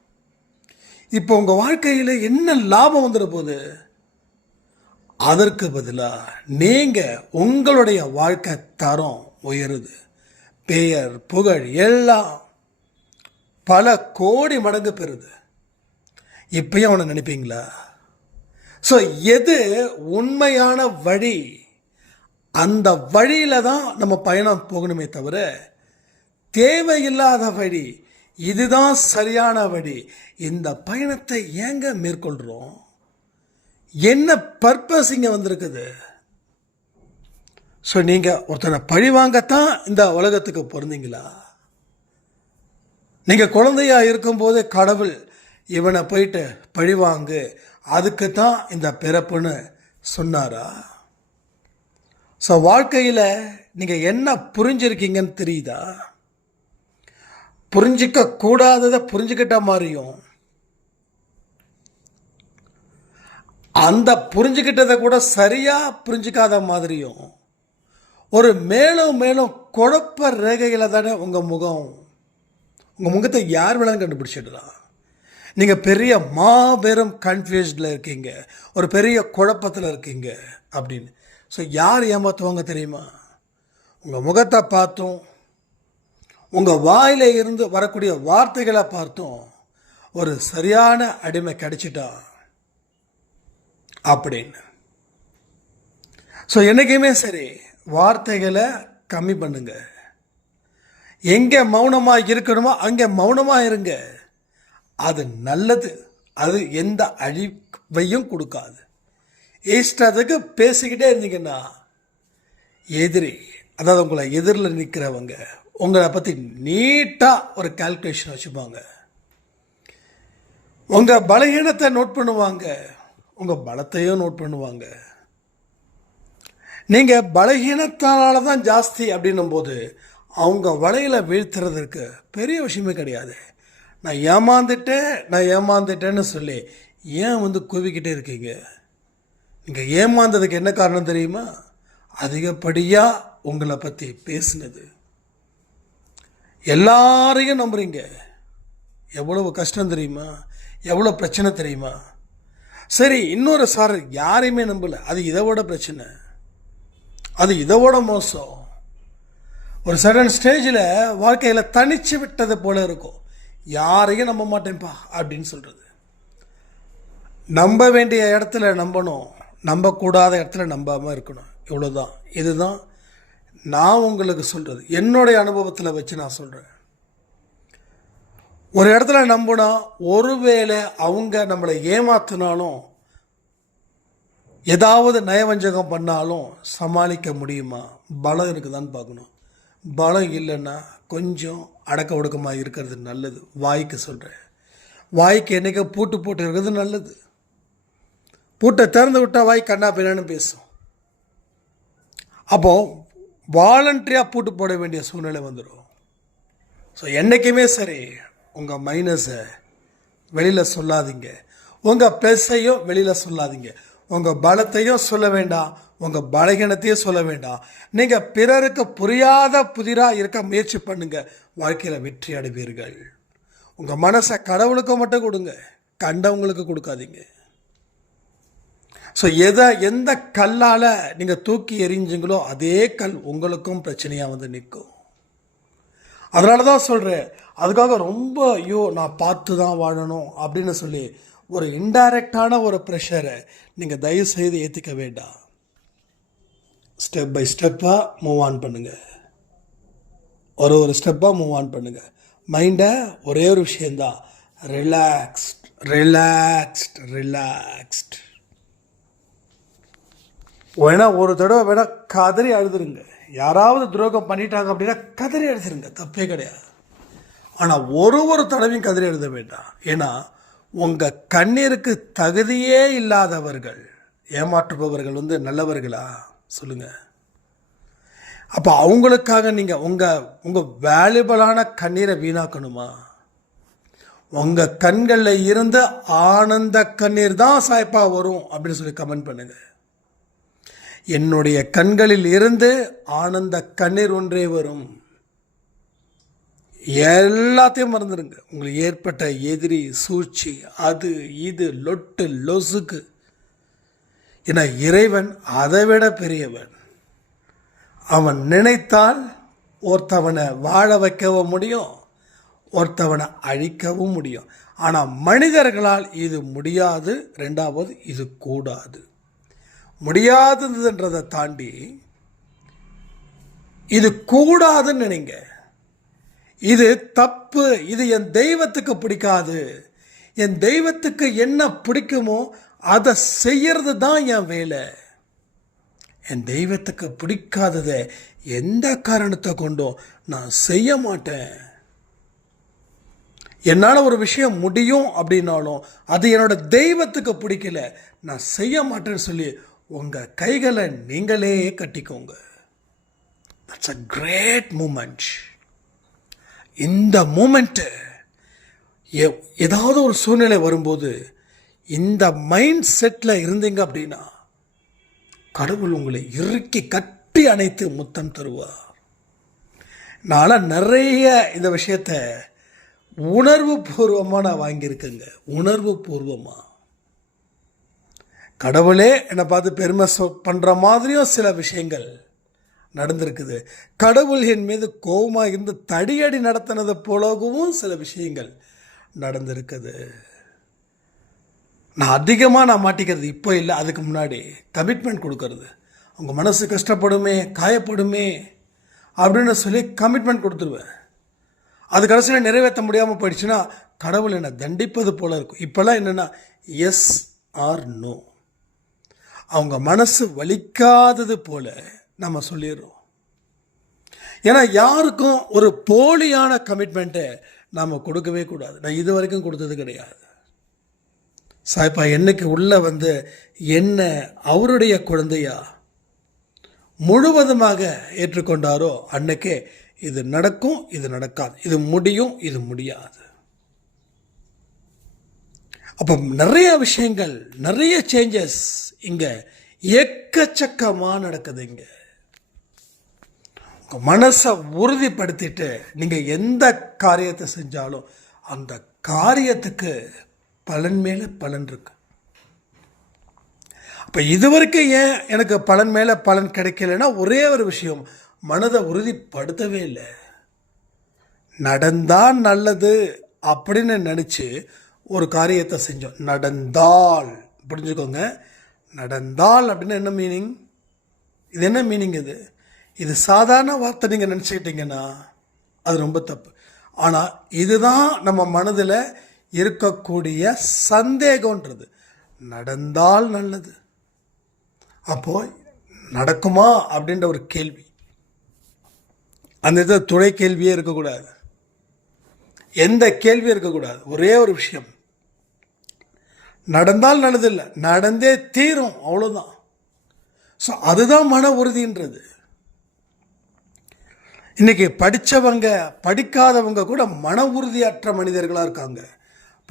இப்போ உங்கள் வாழ்க்கையில் என்ன லாபம் வந்துட போகுது? அதற்கு பதிலாக நீங்கள் உங்களுடைய வாழ்க்கை தரம் உயருது, பெயர் புகழ் எல்லாம் பல கோடி மடங்கு பெறுது. இப்பயும் அவனை நினைப்பீங்களா? ஸோ எது உண்மையான வழி, அந்த வழியில் தான் நம்ம பயணம் போகணுமே தவிர தேவையில்லாத வழி, இதுதான் சரியான வழி, இந்த பயணத்தை ஏங்க மேற்கொள்கிறோம்? என்ன பர்பஸ் இங்கே வந்திருக்குது? ஸோ நீங்கள் ஒருத்தனை பழி வாங்கத்தான் இந்த உலகத்துக்கு பிறந்தீங்களா? நீங்கள் குழந்தையா இருக்கும்போது கடவுள் இவனை போயிட்டு பழி வாங்கு, அதுக்கு தான் இந்த பிறப்புன்னு சொன்னாரா? ஸோ வாழ்க்கையில் நீங்கள் என்ன புரிஞ்சிருக்கீங்கன்னு தெரியுதா? புரிஞ்சிக்க கூடாததை புரிஞ்சுக்கிட்ட மாதிரியும், அந்த புரிஞ்சுக்கிட்டதை கூட சரியாக புரிஞ்சிக்காத மாதிரியும் ஒரு மேலும் மேலும் குழப்ப ரேகையில் தானே உங்கள் முகம். உங்கள் முகத்தை யார் வேணாலும் கண்டுபிடிச்சிடலாம். நீங்கள் பெரிய மாபெரும் கன்ஃபியூஸ்டில் இருக்கீங்க, ஒரு பெரிய குழப்பத்தில் இருக்கீங்க அப்படின்னு. ஸோ யார் ஏமாற்றுவாங்க தெரியுமா? உங்கள் முகத்தை பார்த்தும் உங்கள் வாயில இருந்து வரக்கூடிய வார்த்தைகளை பார்த்தும் ஒரு சரியான அடிமை கிடைச்சிட்டா அப்படின்னு. ஸோ என்றைக்குமே சரி, வார்த்தைகளை கம்மி பண்ணுங்க. எங்கே மௌனமாக இருக்கணுமோ அங்கே மௌனமாக இருங்க. அது நல்லது, அது எந்த அழிவையும் கொடுக்காது. இஷ்டத்துக்கு பேசிக்கிட்டே இருந்தீங்கன்னா எதிரி, அதாவது உங்களை எதிரில் நிற்கிறவங்க உங்களை பற்றி நீட்டாக ஒரு கால்குலேஷன் வச்சுப்பாங்க. உங்கள் பலகீனத்தை நோட் பண்ணுவாங்க, உங்கள் பலத்தையும் நோட் பண்ணுவாங்க. நீங்கள் பலகீனத்தால தான் ஜாஸ்தி அப்படின்னும் போது அவங்க வலையில் வீழ்த்துறதுக்கு பெரிய விஷயமே கிடையாது. நான் ஏமாந்துட்டேன்னு சொல்லி ஏன் கூவிக்கிட்டே இருக்கீங்க? நீங்கள் ஏமாந்ததுக்கு என்ன காரணம் தெரியுமா? அதிகப்படியாக உங்களை பற்றி பேசுனது. எல்லாரையும் நம்புறீங்க. எவ்வளவு கஷ்டம் தெரியுமா? எவ்வளோ பிரச்சனை தெரியுமா? சரி, இன்னொரு சார் யாரையுமே நம்பலை, அது இதோட பிரச்சனை, அது இதோட மோசம். ஒரு சடன் ஸ்டேஜில் வாழ்க்கையில் தனிச்சு விட்டது போல இருக்கும். யாரையும் நம்ப மாட்டேன்ப்பா அப்படின்னு சொல்கிறது. நம்ப வேண்டிய இடத்துல நம்பணும், நம்பக்கூடாத இடத்துல நம்பாமல் இருக்கணும். இவ்வளோதான். இதுதான் நான் உங்களுக்கு சொல்கிறது, என்னுடைய அனுபவத்தில் வச்சு நான் சொல்கிறேன். ஒரு இடத்துல நம்பினா ஒருவேளை அவங்க நம்மளை ஏமாத்தினாலும் ஏதாவது நயவஞ்சகம் பண்ணாலும் சமாளிக்க முடியுமா? பலம் இருக்குதான்னு பார்க்கணும். பலம் இல்லைன்னா கொஞ்சம் அடக்க ஒடுக்கமாக இருக்கிறது நல்லது. வாய்க்கு சொல்கிறேன், வாய்க்கு என்றைக்கு பூட்டு போட்டு இருக்கிறது நல்லது. பூட்டை திறந்து விட்டால் வாய் கண்ணா பின்னான்னு பேசும். அப்போது வாலண்டரியாக பூட்டு போட வேண்டிய சூழ்நிலை வந்துடும். ஸோ என்றைக்குமே சரி, உங்கள் மைனஸை வெளியில் சொல்லாதீங்க, உங்கள் ப்ளஸ்ஸையும் வெளியில் சொல்லாதீங்க, உங்கள் பலத்தையும் சொல்ல வேண்டாம், உங்கள் பலகீனத்தையும் சொல்ல வேண்டாம். நீங்கள் பிறருக்கு புரியாத புதிராக இருக்க முயற்சி பண்ணுங்கள், வாழ்க்கையில் வெற்றி அடைவீர்கள். உங்கள் மனசை கடவுளுக்கு மட்டும் கொடுங்க, கண்டவங்களுக்கு கொடுக்காதீங்க. ஸோ எந்த கல்லால் நீங்கள் தூக்கி எறிஞ்சிங்களோ அதே கல் உங்களுக்கும் பிரச்சனையாக வந்து நிற்கும். அதனால தான் சொல்கிறேன், அதுக்காக ரொம்ப நான் பார்த்து தான் வாழணும் அப்படின்னு சொல்லி ஒரு இன்டைரக்டான ஒரு ப்ரெஷரை நீங்கள் தயவு செய்து ஏற்றிக்க வேண்டாம். ஸ்டெப் பை ஸ்டெப்பாக மூவ் ஆன் பண்ணுங்கள், ஒரு ஸ்டெப்பாக மூவ் ஆன் பண்ணுங்கள். மைண்டை ஒரே ஒரு விஷயந்தான், ரிலாக்ஸ்ட் ரிலாக்ஸ்ட் ரிலாக்ஸ்ட். வேணா ஒரு தடவை வேணா கதறி அழுதுருங்க. யாராவது துரோகம் பண்ணிட்டாங்க அப்படின்னா கதறி அழுதுருங்க, தப்பே கிடையாது. ஆனால் ஒரு தடவையும் கதறி எழுத வேண்டாம். ஏன்னா உங்கள் கண்ணீருக்கு தகுதியே இல்லாதவர்கள், ஏமாற்றுபவர்கள் வந்து நல்லவர்களா சொல்லுங்கள்? அப்போ அவங்களுக்காக நீங்கள் உங்கள் வேல்யூபிளான கண்ணீரை வீணாக்கணுமா? உங்கள் கண்களில் இருந்து ஆனந்த கண்ணீர் தான் சாய்ப்பா வரும் அப்படின்னு சொல்லி கமெண்ட் பண்ணுங்கள். என்னுடைய கண்களில் இருந்து ஆனந்த கண்ணீர் ஒன்றே வரும். எல்லாத்தையும் மறந்துடுங்க. உங்களுக்கு ஏற்பட்ட எதிரி, சூழ்ச்சி, அது இது லொட்டு லொசுக்கு. ஏன்னா இறைவன் அதை விட பெரியவன். அவன் நினைத்தால் ஒருத்தவனை வாழ வைக்கவும் முடியும், ஒருத்தவனை அழிக்கவும் முடியும். ஆனால் மனிதர்களால் இது முடியாது. ரெண்டாவது, இது கூடாது. முடியாதுன்றதை தாண்டி இது கூடாதுன்னு நினைங்க. இது தப்பு, இது என் தெய்வத்துக்கு பிடிக்காது, என் தெய்வத்துக்கு என்ன பிடிக்குமோ அதை செய்யறது தான் என் வேலை. என் தெய்வத்துக்கு பிடிக்காததை எந்த காரணத்தை கொண்டும் நான் செய்ய மாட்டேன். என்னால் ஒரு விஷயம் முடியும் அப்படின்னாலும் அது என்னோட தெய்வத்துக்கு பிடிக்கல, நான் செய்ய மாட்டேன்னு சொல்லி உங்கள் கைகளை நீங்களே கட்டிக்கோங்க. That's a great moment. இந்த மூமெண்ட்டு ஏதாவது ஒரு சூழ்நிலை வரும்போது இந்த மைண்ட் செட்டில் இருந்தீங்க அப்படின்னா கடவுள் உங்களை இறுக்கி கட்டி அணைத்து முத்தம் தருவார். நான் நிறைய இந்த விஷயத்தை உணர்வு பூர்வமாக நான் வாங்கியிருக்கேங்க. உணர்வு பூர்வமாக கடவுளே என்னை பார்த்து பெருமை பண்ணுற மாதிரியும் சில விஷயங்கள் நடந்திருக்குது. கடவுள் என் மீது கோபமாக இருந்து தடியடி நடத்தினது போலவும் சில விஷயங்கள் நடந்திருக்குது. நான் அதிகமாக மாட்டிக்கிறது இப்போ இல்லை, அதுக்கு முன்னாடி கமிட்மெண்ட் கொடுக்கறது. அவங்க மனசு கஷ்டப்படுமே, காயப்படுமே அப்படின்னு சொல்லி கமிட்மெண்ட் கொடுத்துருவேன். அது கடைசியில் நிறைவேற்ற முடியாமல் போயிடுச்சுன்னா கடவுள் என்னை தண்டிப்பது போல இருக்கும். இப்போல்லாம் என்னென்னா எஸ் ஆர் நோ, அவங்க மனசு வலிக்காதது போல நம்ம சொல்லிடுறோம். ஏன்னா யாருக்கும் ஒரு போலியான கமிட்மெண்ட்டை நாம் கொடுக்கவே கூடாது. நான் இது வரைக்கும் கொடுத்தது கிடையாது. சாய்ப்பா என்னைக்கு உள்ளே வந்து என்ன அவருடைய குழந்தையா முழுவதுமாக ஏற்றுக்கொண்டாரோ அன்னைக்கே இது நடக்கும், இது நடக்காது, இது முடியும், இது முடியாது. அப்போ நிறைய விஷயங்கள், நிறைய சேஞ்சஸ் இங்கே எக்கச்சக்கமாக நடக்குது. இங்கே உங்கள் மனசை உறுதிப்படுத்திட்டு நீங்கள் எந்த காரியத்தை செஞ்சாலும் அந்த காரியத்துக்கு பலன் மேலே பலன் இருக்கு. அப்போ இதுவரைக்கும் ஏன் எனக்கு பலன் மேலே பலன் கிடைக்கலன்னா ஒரே ஒரு விஷயம், மனதை உறுதிப்படுத்தவே இல்லை. நடந்தால் நல்லது அப்படின்னு நினச்சி ஒரு காரியத்தை செஞ்சோம். நடந்தால், புரிஞ்சுக்கோங்க, நடந்தால் அப்படின்னு என்ன மீனிங்? இது என்ன மீனிங்? இது சாதாரண வார்த்தை நீங்கள் நினச்சிக்கிட்டீங்கன்னா அது ரொம்ப தப்பு. ஆனால் இதுதான் நம்ம மனதில் இருக்கக்கூடிய சந்தேகன்றது. நடந்தால் நல்லது, அப்போது நடக்குமா அப்படின்ற ஒரு கேள்வி. அந்த இடத்துல துணை கேள்வியே இருக்கக்கூடாது, எந்த கேள்வியும் இருக்கக்கூடாது. ஒரே ஒரு விஷயம், நடந்தால் நல்லதில்லை, நடந்தே தீரும், அவ்வளோதான். ஸோ அதுதான் மன உறுதின்றது. இன்றைக்கி படித்தவங்க படிக்காதவங்க கூட மன உறுதியற்ற மனிதர்களாக இருக்காங்க.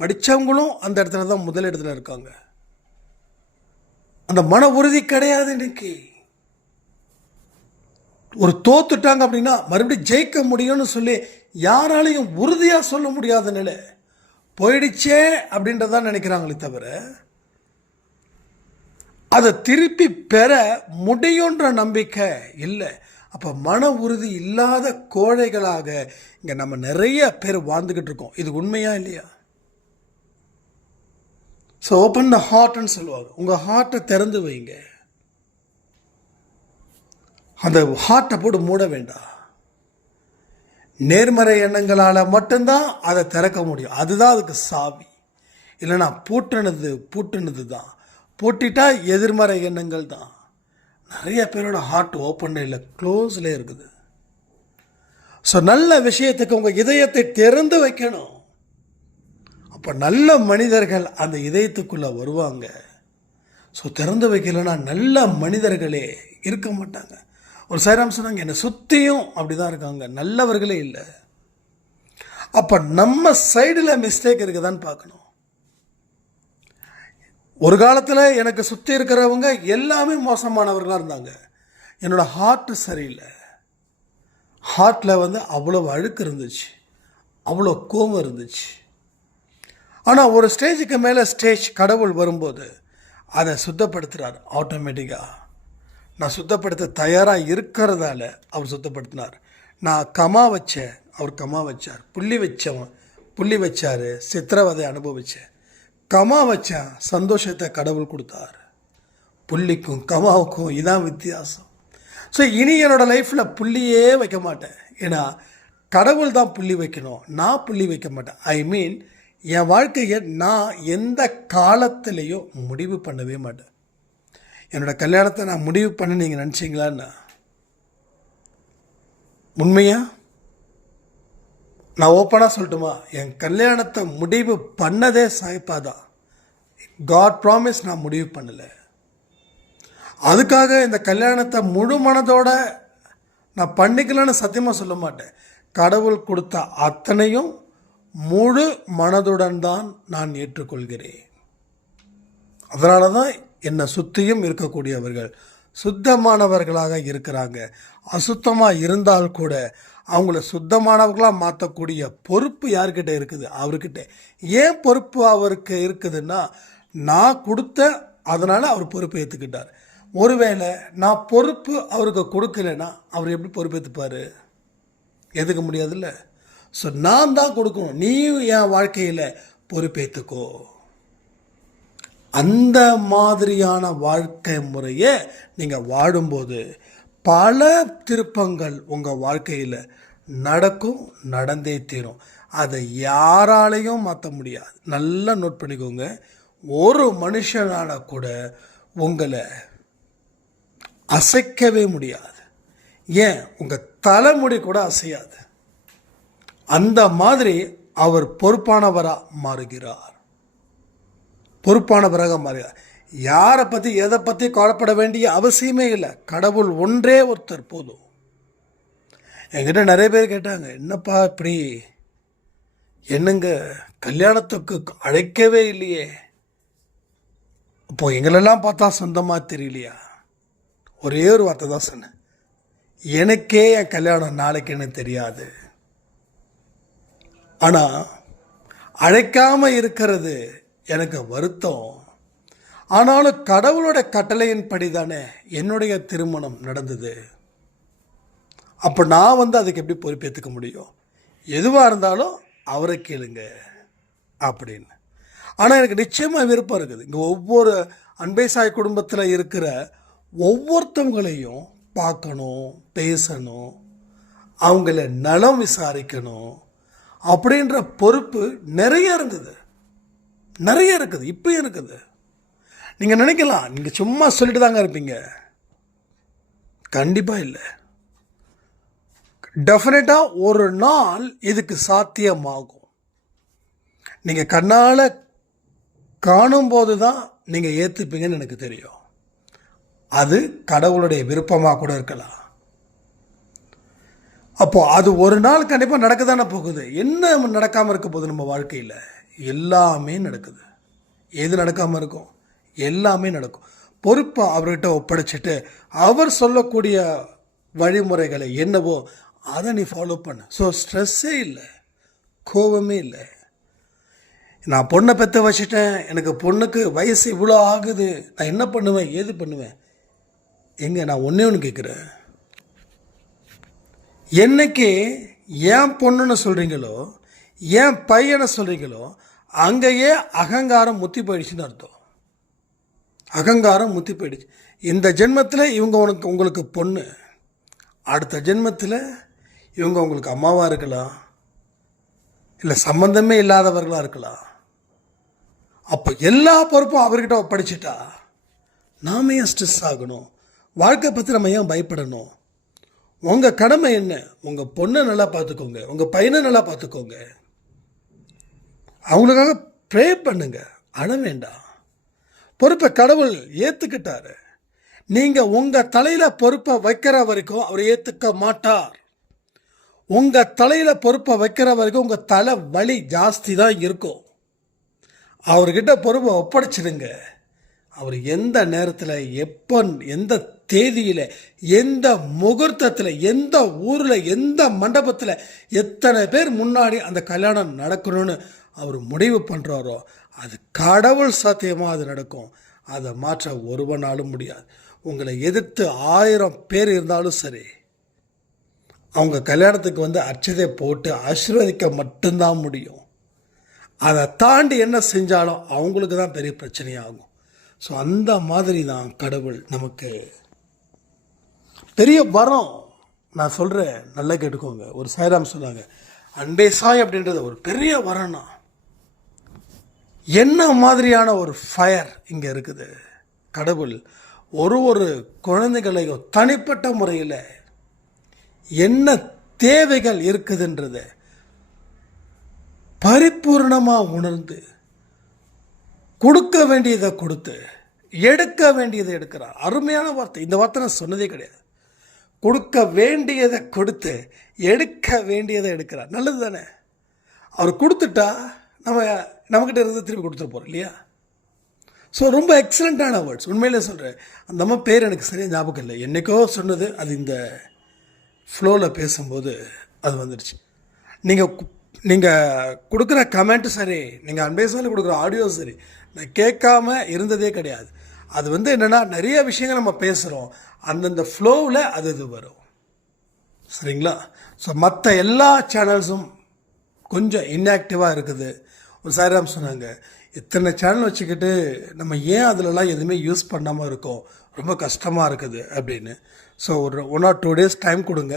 படித்தவங்களும் அந்த இடத்துல தான் முதல் இடத்துல இருக்காங்க. அந்த மன உறுதி கிடையாது. இன்னைக்கு ஒரு தோத்துட்டாங்க அப்படின்னா மறுபடியும் ஜெயிக்க முடியும்னு சொல்லி யாராலையும் உறுதியாக சொல்ல முடியாத நிலை போயிடுச்சே அப்படின்றதான் நினைக்கிறாங்களே தவிர அதை திருப்பி பெற முடியுன்ற நம்பிக்கை இல்லை. அப்போ மன உறுதி இல்லாத கோழைகளாக இங்கே நம்ம நிறைய பேர் வாழ்ந்துக்கிட்டு இருக்கோம். இது உண்மையா இல்லையா? ஸோ ஓப்பன் த ஹார்ட்னு சொல்லுவாங்க. உங்கள் ஹார்ட்டை திறந்து வைங்க. அந்த ஹார்ட்டை போட்டு மூட வேண்டாம். நேர்மறை எண்ணங்களால் மட்டும்தான் அதை திறக்க முடியும். அதுதான் அதுக்கு சாவி. இல்லைன்னா பூட்டுனது தான். பூட்டிட்டா எதிர்மறை எண்ணங்கள் தான். நிறைய பேரோட ஹார்ட் ஓப்பன் இல்லை, க்ளோஸில் இருக்குது. ஸோ நல்ல விஷயத்துக்கு உங்கள் இதயத்தை திறந்து வைக்கணும். அப்போ நல்ல மனிதர்கள் அந்த இதயத்துக்குள்ளே வருவாங்க. ஸோ திறந்து வைக்கலைன்னா நல்ல மனிதர்களே இருக்க மாட்டாங்க. ஒரு சைராம் சொன்னாங்க, என்னை சுற்றியும் அப்படி தான் இருக்காங்க, நல்லவர்களே இல்லை. அப்போ நம்ம சைடில் மிஸ்டேக் இருக்குதான்னு பார்க்கணும். ஒரு காலத்தில் எனக்கு சுற்றி இருக்கிறவங்க எல்லாமே மோசமானவர்களாக இருந்தாங்க. என்னோடய ஹார்ட்டு சரியில்லை. ஹார்ட்டில் அவ்வளோ அழுக்கு இருந்துச்சு, அவ்வளோ கோபம் இருந்துச்சு. ஆனால் ஒரு ஸ்டேஜுக்கு மேலே கடவுள் வரும்போது அதை சுத்தப்படுத்துகிறார் ஆட்டோமேட்டிக்காக. நான் சுத்தப்படுத்த தயாராக இருக்கிறதால அவர் சுத்தப்படுத்தினார். நான் கமா வச்சேன், அவர் கமா வச்சார். புள்ளி வச்சார், சித்திரவதை அனுபவித்தேன். கமா வச்சேன், சந்தோஷத்தை கடவுள் கொடுத்தார். புள்ளிக்கும் கமாவுக்கும் இதான் வித்தியாசம். ஸோ இனி என்னோடய லைஃப்பில் புள்ளியே வைக்க மாட்டேன். ஏன்னா கடவுள் தான் புள்ளி வைக்கணும், நான் புள்ளி வைக்க மாட்டேன். ஐ மீன் என் வாழ்க்கையை நான் எந்த காலத்திலையும் முடிவு பண்ணவே மாட்டேன். என்னோடய கல்யாணத்தை நான் முடிவு பண்ண நீங்கள் நினச்சிங்களான்னா உண்மையா நான் ஓப்பனாக சொல்லட்டுமா, என் கல்யாணத்தை முடிவு பண்ணதே சாய்ப்பா தான். காட் ப்ராமிஸ் நான் முடிவு பண்ணலை. அதுக்காக இந்த கல்யாணத்தை முழு மனதோட நான் பண்ணிக்கலன்னு சத்தியமாக சொல்ல மாட்டேன். கடவுள் கொடுத்த அத்தனையும் முழு மனதுடன் தான் நான் ஏற்றுக்கொள்கிறேன். அதனால தான் என்னை சுற்றியும் இருக்கக்கூடியவர்கள் சுத்தமானவர்களாக இருக்கிறாங்க. அசுத்தமாக இருந்தால் கூட அவங்கள சுத்தமானவர்களாக மாற்றக்கூடிய பொறுப்பு யார்கிட்ட இருக்குது? அவர்கிட்ட. ஏன் பொறுப்பு அவருக்கு இருக்குதுன்னா, நான் கொடுத்த அதனால் அவர் பொறுப்பை ஏற்றுக்கிட்டார். ஒருவேளை நான் பொறுப்பு அவருக்கு கொடுக்கலைன்னா அவர் எப்படி பொறுப்பேற்றுப்பார்? ஏற்றுக்க முடியாதுல்ல. ஸோ நான் தான் கொடுக்கணும். நீயும் என் வாழ்க்கையில் பொறுப்பேற்றுக்கோ. அந்த மாதிரியான வாழ்க்கை முறையை நீங்கள் வாழும்போது பல திருப்பங்கள் உங்கள் வாழ்க்கையில் நடக்கும், நடந்தே தீரும். அதை யாராலையும் மாற்ற முடியாது. நல்லா நோட் பண்ணிக்கோங்க. ஒரு மனுஷனால் கூட உங்களை அசைக்கவே முடியாது. ஏன், உங்கள் தலைமுடி கூட அசையாது. அந்த மாதிரி அவர் பொறுப்பானவராக மாறுகிறார். யாரை பற்றி எதை பற்றி கவலைப்பட வேண்டிய அவசியமே இல்லை. கடவுள் ஒன்றே ஒருத்தர் போதும். என்கிட்ட நிறைய பேர் கேட்டாங்க, என்னப்பா இப்படி, என்னங்க கல்யாணத்துக்கு அழைக்கவே இல்லையே, இப்போது எங்களெல்லாம் பார்த்தா சொந்தமாக தெரியலையா? ஒரே ஒரு வார்த்தை தான் சொன்னேன், எனக்கே என் கல்யாணம் நாளைக்குன்னு தெரியாது. ஆனால் அழைக்காமல் இருக்கிறது எனக்கு வருத்தம். ஆனாலும் கடவுளோட கட்டளையின்படி தானே என்னுடைய திருமணம் நடந்தது. அப்போ நான் அதுக்கு எப்படி பொறுப்பேற்றுக்க முடியும்? எதுவாக இருந்தாலும் அவரை கேளுங்க அப்படின்னு. ஆனால் எனக்கு நிச்சயமாக விருப்பம் இருக்குது. இங்கே ஒவ்வொரு அன்பை சாய் குடும்பத்தில் இருக்கிற ஒவ்வொருத்தவங்களையும் பார்க்கணும், பேசணும், அவங்கள நலம் விசாரிக்கணும் அப்படின்ற பொறுப்பு நிறைய இருக்குது, இப்பயும் இருக்குது. நீங்கள் நினைக்கலாம், நீங்கள் சும்மா சொல்லிட்டு தாங்க இருப்பீங்க. கண்டிப்பாக இல்லை. டெஃபினட்டாக ஒரு நாள் இதுக்கு சாத்தியமாகும். நீங்கள் கண்ணால் காணும்போது தான் நீங்கள் ஏற்றுப்பீங்கன்னு எனக்கு தெரியும். அது கடவுளுடைய விருப்பமாக கூட இருக்கலாம். அப்போது அது ஒரு நாள் கண்டிப்பாக நடக்க தானே போகுது. என்ன நடக்காமல் இருக்க போகுது நம்ம வாழ்க்கையில்? எல்லாமே நடக்குது. எது நடக்காமல் இருக்கும்? எல்லாமே நடக்கும். பொறுப்பை அவர்கிட்ட ஒப்படைச்சிட்டு அவர் சொல்லக்கூடிய வழிமுறைகளை என்னவோ அதை நீ ஃபாலோ பண்ணு. ஸோ ஸ்ட்ரெஸ்ஸே இல்லை, கோபமே இல்லை. நான் பொண்ணை பெற்ற வச்சுட்டேன், எனக்கு பொண்ணுக்கு வயசு இவ்வளோ ஆகுது, நான் என்ன பண்ணுவேன், ஏது பண்ணுவேன்? எங்கே நான் ஒன்றே ஒன்று கேட்குறேன், என்னைக்கு ஏன் பொண்ணுன்னு சொல்கிறீங்களோ, ஏன் பையனை சொல்கிறீங்களோ, அங்கேயே அகங்காரம் முத்தி போயிடுச்சுன்னு அர்த்தம். அகங்காரம் முத்தி போயிடுச்சு. இந்த ஜென்மத்தில் இவங்க உங்களுக்கு பொண்ணு, அடுத்த ஜென்மத்தில் இவங்க உங்களுக்கு அம்மாவாக இருக்கலாம், இல்லை சம்பந்தமே இல்லாதவர்களாக இருக்கலாம். அப்போ எல்லா பொறுப்பும் அவர்கிட்ட ஒப்படைச்சிட்டா நாம ஏன் ஸ்ட்ரெஸ் ஆகணும்? வாழ்க்கை பற்றி நம்ம ஏன் பயப்படணும்? உங்கள் கடமை என்ன? உங்கள் பொண்ணை நல்லா பார்த்துக்கோங்க, உங்கள் பையனை நல்லா பார்த்துக்கோங்க, அவங்களுக்காக ப்ரே பண்ணுங்க, அழ வேண்டாம். பொறுப்பை கடவுள் ஏற்றுக்கிட்டாரு. நீங்கள் உங்கள் தலையில் பொறுப்பை வைக்கிற வரைக்கும் அவர் ஏற்றுக்க மாட்டார். உங்கள் தலையில் பொறுப்பை வைக்கிற வரைக்கும் உங்கள் தலை வலி ஜாஸ்தி தான் இருக்கும். அவர்கிட்ட பொறுப்பை ஒப்படைச்சிடுங்க. அவர் எந்த நேரத்தில், எப்போ, எந்த தேதியில், எந்த முகூர்த்தத்தில், எந்த ஊரில், எந்த மண்டபத்தில், எத்தனை பேர் முன்னாடி அந்த கல்யாணம் நடக்கணும்னு அவர் முடிவு பண்ணுறாரோ அது கடவுள் சாத்தியமாக அது நடக்கும். அதை மாற்ற ஒருவனாலும் முடியாது. உங்களை எதிர்த்து 1000 பேர் இருந்தாலும் சரி, அவங்க கல்யாணத்துக்கு வந்து அர்ச்சதை போட்டு ஆசீர்வதிக்க மட்டும்தான் முடியும். அதை தாண்டி என்ன செஞ்சாலும் அவங்களுக்கு தான் பெரிய பிரச்சனையாகும். ஸோ அந்த மாதிரி தான் கடவுள் நமக்கு பெரிய வரம். நான் சொல்கிறேன், நல்லா கேட்டுக்கோங்க. ஒரு சாய்ராம் சொன்னாங்க, அன்பே சாய் அப்படின்றது ஒரு பெரிய வரம்னா என்ன மாதிரியான ஒரு ஃபயர் இங்கே இருக்குது. கடவுள் ஒரு குழந்தைகளையும் தனிப்பட்ட முறையில் என்ன தேவைகள் இருக்குதுன்றதை பரிபூர்ணமாக உணர்ந்து கொடுக்க வேண்டியதை கொடுத்து எடுக்க வேண்டியதை எடுக்கிறார். அருமையான வார்த்தை. இந்த வார்த்தை நான் சொன்னதே கிடையாது. கொடுக்க வேண்டியதை கொடுத்து எடுக்க வேண்டியதை எடுக்கிறார். நல்லது தானே? அவர் கொடுத்துட்டா நம்மக்கிட்ட இருந்து திருப்பி கொடுத்துட்டு போகிறோம் இல்லையா? ஸோ ரொம்ப எக்ஸலண்ட்டான வேர்ட்ஸ். உண்மையிலே சொல்கிறேன், அந்த அம்மா பேர் எனக்கு சரியாக ஞாபகம் இல்லை, என்றைக்கோ சொன்னது. அது இந்த ஃப்ளோவில் பேசும்போது அது வந்துடுச்சு. நீங்கள் கொடுக்குற கமெண்ட்டும் சரி, நீங்கள் அன்பேசாவில் கொடுக்குற ஆடியோ சரி, நான் கேட்காம இருந்ததே கிடையாது. அது வந்து என்னென்னா, நிறைய விஷயங்கள் நம்ம பேசுகிறோம், அந்தந்த ஃப்ளோவில் அது வரும். சரிங்களா? ஸோ மற்ற எல்லா சேனல்ஸும் கொஞ்சம் இன்ஆக்டிவாக இருக்குது. ஒரு சாய்ராம் சொன்னாங்க, இத்தனை சேனல் வச்சுக்கிட்டு நம்ம ஏன் அதிலலாம் எதுவுமே யூஸ் பண்ணாமல் இருக்கோம், ரொம்ப கஷ்டமாக இருக்குது அப்படின்னு. ஸோ ஒரு 1 or 2 days டைம் கொடுங்க.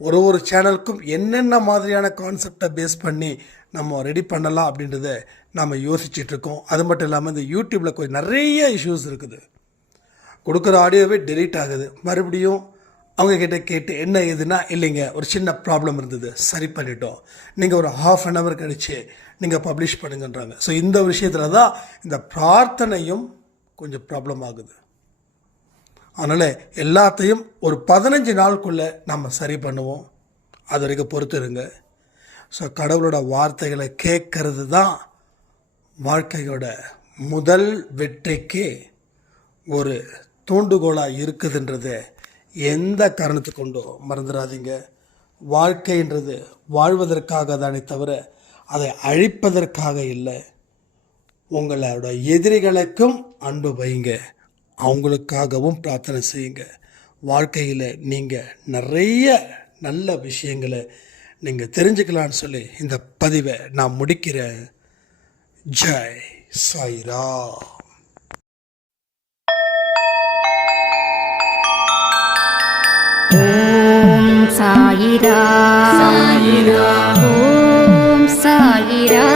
ஒரு சேனலுக்கும் என்னென்ன மாதிரியான கான்செப்டை பேஸ் பண்ணி நம்ம ரெடி பண்ணலாம் அப்படின்றத நம்ம யோசிச்சுட்ருக்கோம். அது மட்டும் இல்லாமல் இந்த யூடியூப்பில் கொஞ்சம் நிறைய இஷ்யூஸ் இருக்குது. கொடுக்குற ஆடியோவே டெலீட் ஆகுது. மறுபடியும் அவங்கக்கிட்ட கேட்டு என்ன ஏதுன்னா, இல்லைங்க ஒரு சின்ன ப்ராப்ளம் இருந்தது, சரி பண்ணிட்டோம், நீங்கள் ஒரு 1/2 hour கழிச்சு நீங்கள் பப்ளிஷ் பண்ணுங்கன்றாங்க. ஸோ இந்த விஷயத்தில் தான் இந்த பிரார்த்தனையும் கொஞ்சம் ப்ராப்ளம் ஆகுது. அதனால் எல்லாத்தையும் ஒரு 15 நாளுக்குள்ளே நம்ம சரி பண்ணுவோம். அது வரைக்கும் பொறுத்து இருங்க. ஸோ கடவுளோட வார்த்தைகளை கேட்கறது தான் வாழ்க்கையோட முதல் வெற்றிக்கு ஒரு தூண்டுகோலாக இருக்குதுன்றதை எந்த காரணத்தை கொண்டோ மறந்துடாதீங்க. வாழ்க்கைன்றது வாழ்வதற்காக தானே தவிர அதை அழிப்பதற்காக இல்லை. உங்களோட எதிரிகளுக்கும் அன்பு வைங்க, அவங்களுக்காகவும் பிரார்த்தனை செய்யுங்க. வாழ்க்கையில் நீங்கள் நிறைய நல்ல விஷயங்களை நீங்கள் தெரிஞ்சுக்கலான்னு சொல்லி இந்த பதிவை நான் முடிக்கிறேன். ஜெய் சாய்ராம். ஓம் சாயிரா, சாயிரா, ஓம் சாயிரா.